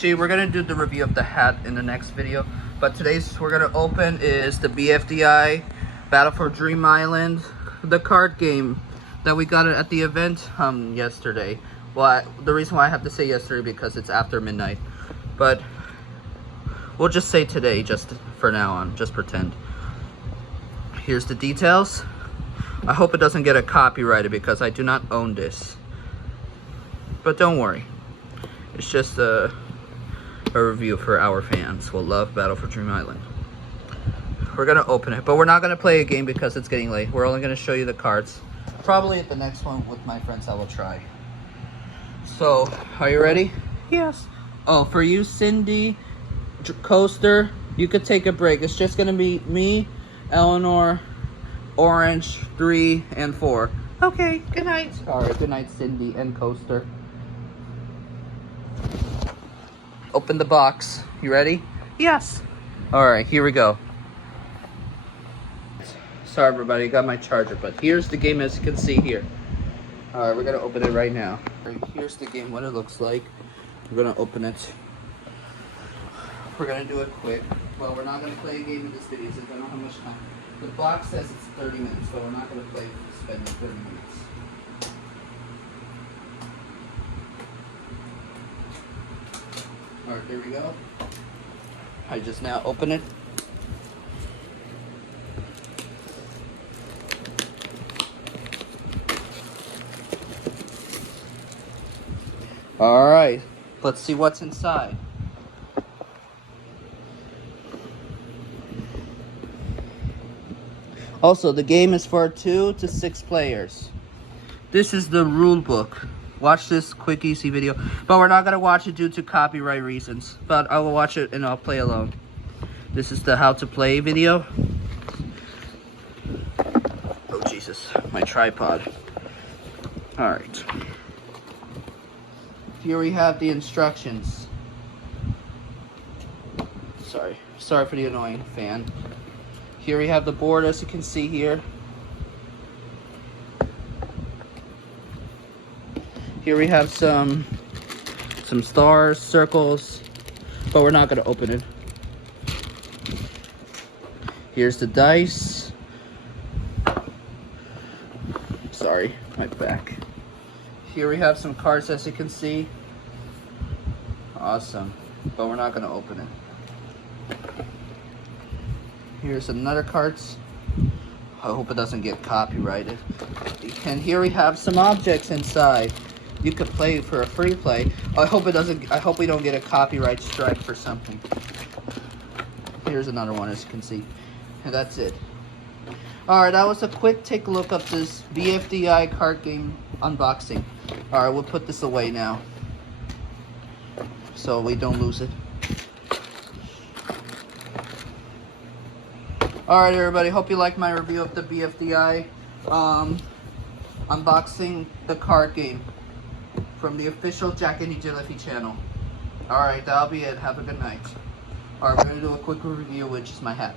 See, we're gonna do the review of the hat in the next video, but today's we're gonna open is the BFDI Battle for Dream Island, the card game that we got at the event yesterday. Well, the reason why I have to say yesterday because it's after midnight, but we'll just say today, just for now on, just pretend. Here's the details. I hope it doesn't get a copyrighted because I do not own this, but don't worry, it's just a review for our fans who will love Battle for Dream Island. We're gonna open it, but we're not gonna play a game because it's getting late. We're only gonna show you the cards. Probably at the next one with my friends I will try. So, are you ready? Yes. Oh, for you, Cindy, Coaster, you could take a break. It's just gonna be me, Elinor, Orange, 3, and 4. Okay, good night. Alright, good night, Cindy and Coaster. Open the box. You ready? Yes. Alright, here we go. Sorry everybody, I got my charger, but here's the game as you can see here. Alright, we're gonna open it right now. Here's the game, what it looks like. We're gonna open it. We're gonna do it quick. Well, we're not gonna play a game in this video since I don't know how much time. The box says it's 30 minutes, but we're not gonna spend 30 minutes. Alright, there we go. I just now open it. Alright, let's see what's inside. Also, the game is for 2 to 6 players. This is the rule book. Watch this quick, easy video. But we're not going to watch it due to copyright reasons. But I will watch it and I'll play alone. This is the how to play video. Oh, Jesus. My tripod. Alright. Here we have the instructions. Sorry for the annoying fan. Here we have the board as you can see here. Here we have some stars, circles, but we're not going to open it. Here's the dice. Sorry, my back. Here we have some cards as you can see. Awesome, but we're not going to open it. Here's another cards. I hope it doesn't get copyrighted. And here we have some objects inside. You could play for a free play. I hope it doesn't. I hope we don't get a copyright strike for something. Here's another one, as you can see, and that's it. All right, that was a quick take a look of this BFDI card game unboxing. All right, we'll put this away now, so we don't lose it. All right, everybody. Hope you liked my review of the BFDI unboxing the card game from the official Jack and Jiffy channel. Alright, that'll be it. Have a good night. Alright, we're going to do a quick review, which is my hat.